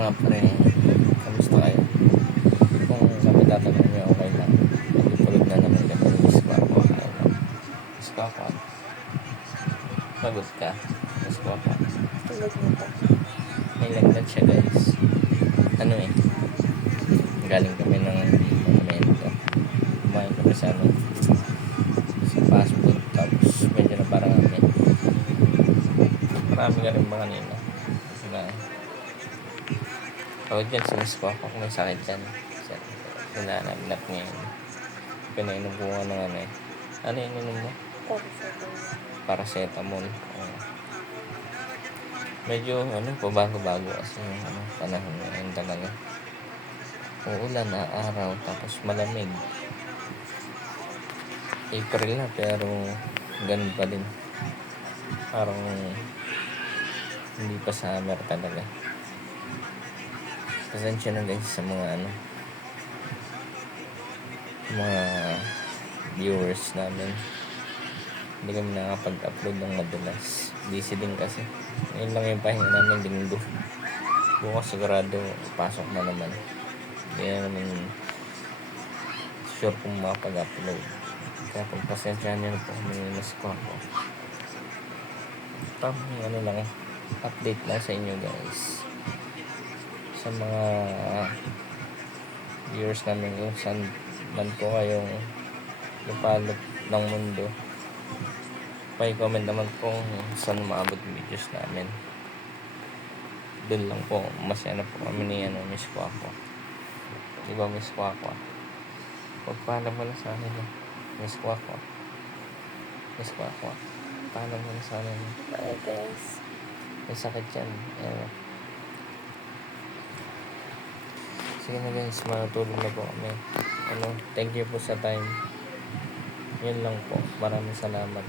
Mga pre, kamusta kayo? Kung kami tatanong niyo, okay lang. Pagod na naman kami. Miss ko ako. Okay lang. Miss ko ako. Pagod ka. Miss ko ako. Tulog mo pa. May lagnat siya guys. Ano eh. Galing kami ng monumento. Kumain kami sa ano. Sa fast food. Tapos medyo na parang kami. Marami ka rin ba kanina? Na pagod yan, sinis ko ako kung may sakit dyan. Pinanagnat ngayon. Pinainom ko nga ng ano eh. Ano yung ininom mo? Paracetamol. Medyo ano, pabago-bago kasi yung ano, panahon ngayon talaga. Uulan na araw, tapos malamig. April na, pero ganun pa din. Parang hindi pa summer talaga. Pasensya na guys sa mga ano, mga viewers namin. Hindi kami nakapag-upload ng madalas. Busy din kasi. Ngayon lang yung pahinga namin, linggo. Bukas sigurado pasok na naman. Hindi na naman sure kung makapag-upload. Kaya pagpasensyahan nyo na po kami ninas ko ako. Parang ano lang, update lang sa inyo guys. Sa mga viewers namin kung saan man po kayong lupalop ng mundo. Pa-comment naman po kung saan maabot yung videos namin. Doon lang po, masaya na po kami ni ano, Miss ko ako. Diba Miss ko ako? Pagpaalam mo na sa akin. Miss ko ako. Miss ko ako. Paalam mo na sa akin. Bye guys. May sakit yan. Sige na guys, matulog na po kami. Thank you po sa time. Yun lang po. Maraming salamat.